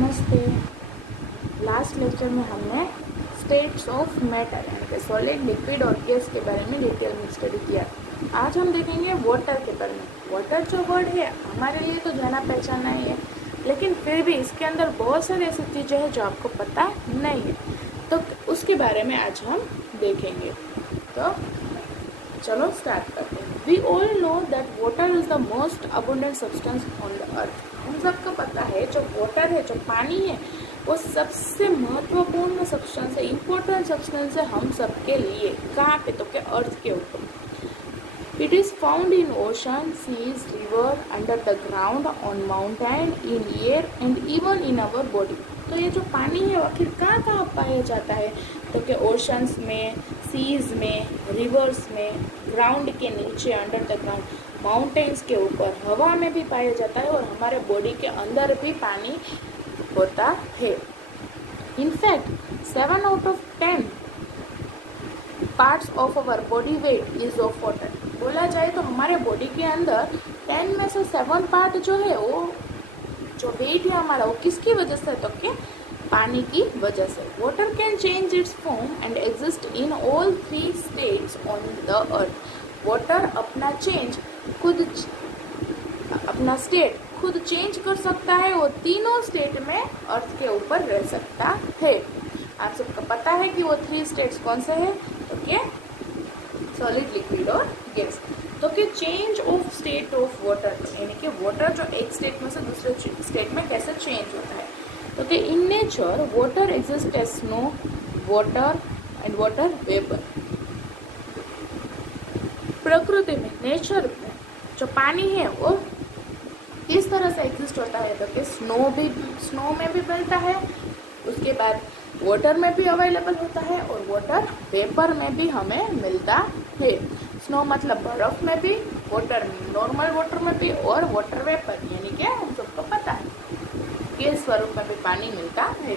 नमस्ते। Last lecture में हमने स्टेट्स ऑफ मैटर यानी कि सॉलिड, लिक्विड और गैस के बारे में डिटेल में स्टडी किया। आज हम देखेंगे वाटर के बारे में। वाटर जो वर्ड है हमारे लिए तो जाना पहचाना ही है, लेकिन फिर भी इसके अंदर बहुत सारी ऐसी चीज़ें हैं जो आपको पता नहीं है, तो उसके बारे में आज हम देखेंगे। तो चलो स्टार्ट करते हैं। We all know that water is the most abundant substance on the earth. हम सबको पता है जो वाटर है, जो पानी है, वो सबसे महत्वपूर्ण सब्सटेंस है, इम्पोर्टेंट सब्सटेंस है हम सबके लिए। कहाँ पे? तो क्या अर्थ के ऊपर। It is found in ocean, seas, river, under the ground, on mountain, in air and even in our body. तो ये जो पानी है आखिर कहाँ कहाँ पाया जाता है? तो क्या ओशंस में, सीज में, रिवर्स में, ग्राउंड के नीचे, अंडर द ग्राउंड, माउंटेन्स के ऊपर, हवा में भी पाया जाता है और हमारे बॉडी के अंदर भी पानी होता है। In fact 7 out of 10 parts of our body weight is of water. बोला जाए तो हमारे बॉडी के अंदर 10 में से 7 पार्ट जो है, वो जो वेट है हमारा, वो किसकी वजह से? तो क्या? पानी की वजह से। Water can change it's form and exist in all 3 states on the earth. Water अपना स्टेट खुद चेंज कर सकता है और तीनों स्टेट में अर्थ के ऊपर रह सकता है। आप सबको पता है कि वो 3 स्टेट्स कौन से हैं? तो क्या? सॉलिड, लिक्विड और गैस। तो कि change of state of water, यानी कि वाटर जो एक स्टेट में से दूसरे स्टेट में कैसे चेंज होता है। तो कि in nature water exist as snow, water and water vapour. प्रकृति में, नेचर में जो पानी है वो किस तरह से एग्जिस्ट होता है? तो कि स्नो में भी मिलता है, उसके बाद वाटर में भी अवेलेबल होता है और वाटर वेपर में भी हमें मिलता है। स्नो मतलब बर्फ में भी, वाटर नॉर्मल वाटर में भी और वाटर वेपर यानी कि हम सबको पता है गैस स्वरूप में भी पानी मिलता है।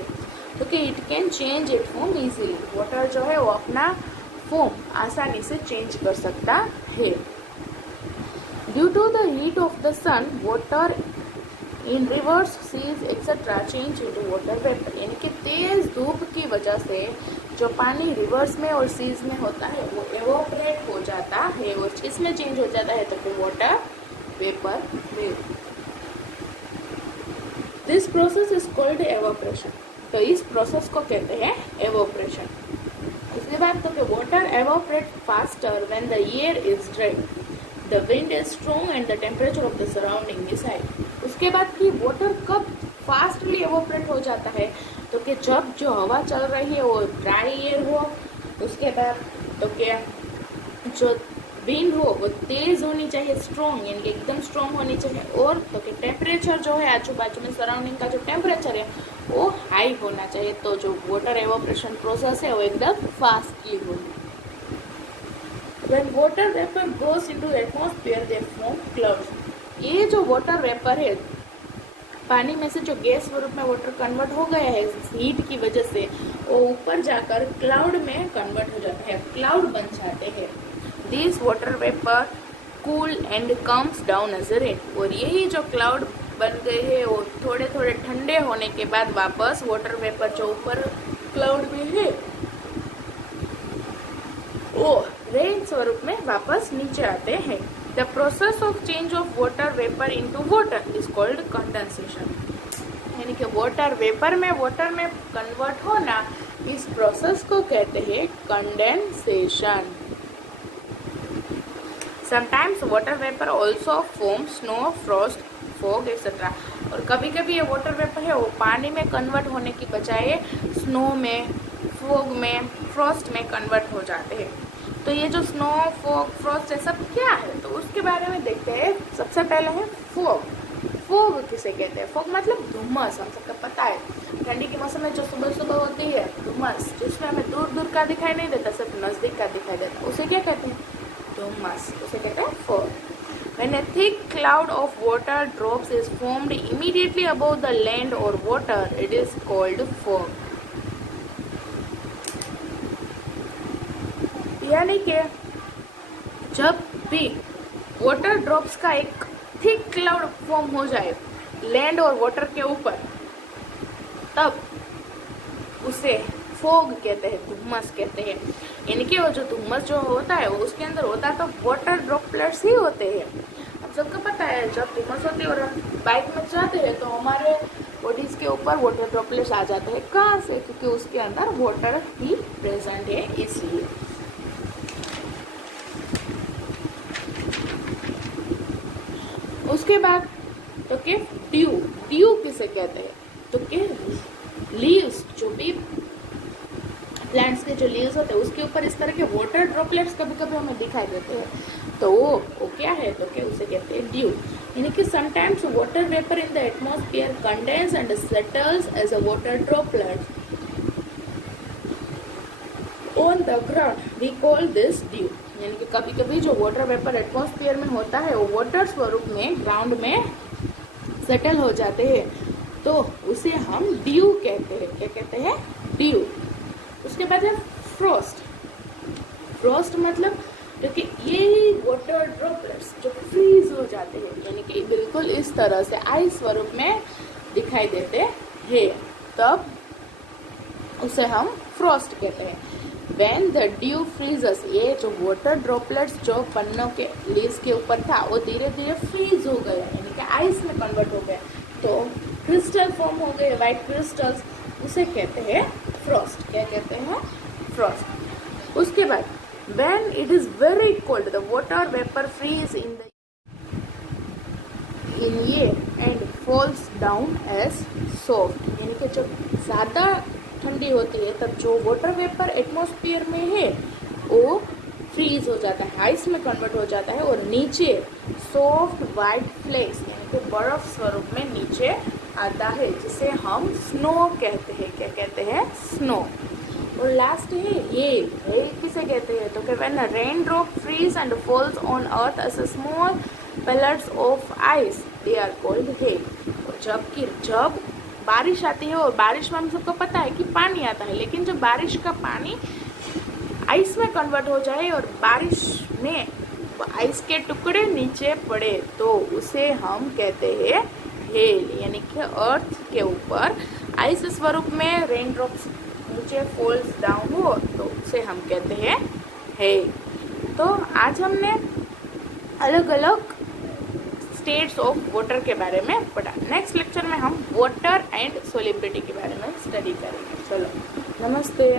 तो कि it can change it form easily. Water जो है वो अपना फॉर्म आसानी से चेंज कर सकता है। Due to the heat of the sun, water in rivers, seas etcetera change into water vapour. यानी कि तेज धूप की वजह से जो पानी रिवर्स में और सीज में होता है वो एवोपरेट हो जाता है और इसमें चेंज हो जाता है तो फिर वाटर वेपर में। This process is called evaporation. तो इस प्रोसेस को कहते हैं एवोपरेशन। इसके बाद तो कि water evaporate faster when the air is dry, the wind is strong and the temperature of the surrounding is high. उसके बाद कि वाटर कब फास्टली एवोपरेट हो जाता है? तो कि जब जो हवा चल रही है वो ड्राई एयर हो, उसके बाद तो क्या जो विंड हो वो तेज होनी चाहिए, स्ट्रॉन्ग यानी कि एकदम स्ट्रॉन्ग होनी चाहिए, और तो कि टेम्परेचर जो है आजू बाजू में सराउंडिंग का जो टेम्परेचर है वो हाई होना चाहिए। तो जो वाटर एवोपरेशन प्रोसेस है वो एकदम फास्टली हो। When water vapor goes into atmosphere, they form clouds. ये जो वाटर वेपर है, पानी में से जो गैस स्वरूप में वाटर कन्वर्ट हो गया है हीट की वजह से, वो ऊपर जाकर क्लाउड में कन्वर्ट हो जाता है, क्लाउड बन जाते हैं। This water vapour cool and comes down as rain. और यही जो क्लाउड बन गए हैं वो थोड़े थोड़े ठंडे होने के बाद वापस वाटर वेपर जो ऊपर क्लाउड में है वो रेन स्वरूप में वापस नीचे आते हैं। The process of change of water vapour into water is called condensation. यानी कि वाटर वेपर में वाटर में कन्वर्ट होना, इस प्रोसेस को कहते हैं condensation. Sometimes water vapour also form snow, Frost, fog etcetera. और कभी कभी ये वाटर वेपर है वो पानी में कन्वर्ट होने की बजाय स्नो में, फॉग में, फ्रॉस्ट में कन्वर्ट हो जाते हैं। तो ये जो स्नो, फॉग, फ्रॉस्ट है सब क्या है? तो उसके बारे में देखते हैं। सबसे पहले है फॉग। फॉग किसे कहते हैं? फॉग मतलब धुम्मस। हम सबको पता है ठंडी के मौसम में जो सुबह सुबह होती है धुम्मस, जिसमें हमें दूर दूर का दिखाई नहीं देता, सिर्फ नज़दीक का दिखाई देता, उसे क्या कहते हैं? धुम्मस। उसे कहते हैं fog. When a thick cloud of water drops is formed immediately above the land or water, it is called fog. यानी कि जब भी वाटर ड्रॉप्स का एक थिक क्लाउड फॉर्म हो जाए लैंड और वाटर के ऊपर, तब उसे फॉग कहते हैं, धुम्मस कहते हैं। यानी कि वो जो धुम्मस जो होता है उसके अंदर होता तो वाटर ड्रॉपलेट्स ही होते हैं। अब सबको पता है जब धुम्मस होती है और हम बाइक में जाते हैं तो हमारे बॉडीज के ऊपर वाटर ड्रॉपलेट्स आ जाते हैं। कहाँ से? क्योंकि उसके अंदर वाटर ही प्रेजेंट है, इसलिए। उसके बाद तो के ड्यू, ड्यू किसे कहते हैं? तो के लीव्स, जो भी प्लांट्स के जो लीव्स होते हैं उसके ऊपर इस तरह के वाटर ड्रॉपलेट्स कभी कभी हमें दिखाई देते हैं, तो वो क्या है? तो क्या उसे कहते हैं ड्यू। यानी कि sometimes water vapour in the atmosphere condense and settles as a water droplet on the ground, we call this dew. यानी कि कभी कभी जो वाटर वेपर एटमॉस्फेयर में होता है वो वाटर स्वरूप में ग्राउंड में सेटल हो जाते हैं, तो उसे हम ड्यू कहते हैं। क्या कहते हैं? ड्यू। उसके बाद है फ्रॉस्ट। फ्रॉस्ट मतलब क्योंकि ये वाटर ड्रॉपलेट्स जो फ्रीज हो जाते हैं, यानी कि बिल्कुल इस तरह से आइस स्वरूप में दिखाई देते हैं, तब उसे हम फ्रॉस्ट कहते हैं। When the dew freezes, ये जो वाटर ड्रॉपलेट्स जो पन्नों के लीव्स के ऊपर था वो धीरे धीरे फ्रीज हो गया, यानी कि आइस में कन्वर्ट हो गया, तो क्रिस्टल फॉर्म हो गए, वाइट क्रिस्टल्स, उसे कहते हैं फ्रॉस्ट। क्या कहते हैं? फ्रॉस्ट। उसके बाद when it is very cold, the water vapor freeze in air and falls down as soft, यानी कि जब ज़्यादा ठंडी होती है तब जो वाटर वेपर एटमॉस्फेयर में है वो फ्रीज हो जाता है, आइस में कन्वर्ट हो जाता है और नीचे सॉफ्ट वाइट फ्लेक्स यानी कि बर्फ स्वरूप में नीचे आता है, जिसे हम स्नो कहते हैं। क्या कहते हैं? स्नो। और लास्ट है हेल। हेल किसे कहते हैं? तो कि when a rain drop freeze and falls on earth as a small pellets of ice, they are called hail. जब बारिश आती है, और बारिश में हम सबको पता है कि पानी आता है, लेकिन जब बारिश का पानी आइस में कन्वर्ट हो जाए और बारिश में आइस के टुकड़े नीचे पड़े तो उसे हम कहते हैं हेल। यानी कि अर्थ के ऊपर आइस स्वरूप में रेन ड्रॉप्स नीचे फॉल्स डाउन हो तो उसे हम कहते हैं हेल। तो आज हमने अलग अलग स्टेट्स ऑफ वाटर के बारे में पढ़ा। नेक्स्ट लेक्चर में हम वाटर एंड सोलिबिलिटी के बारे में स्टडी करेंगे। चलो, नमस्ते।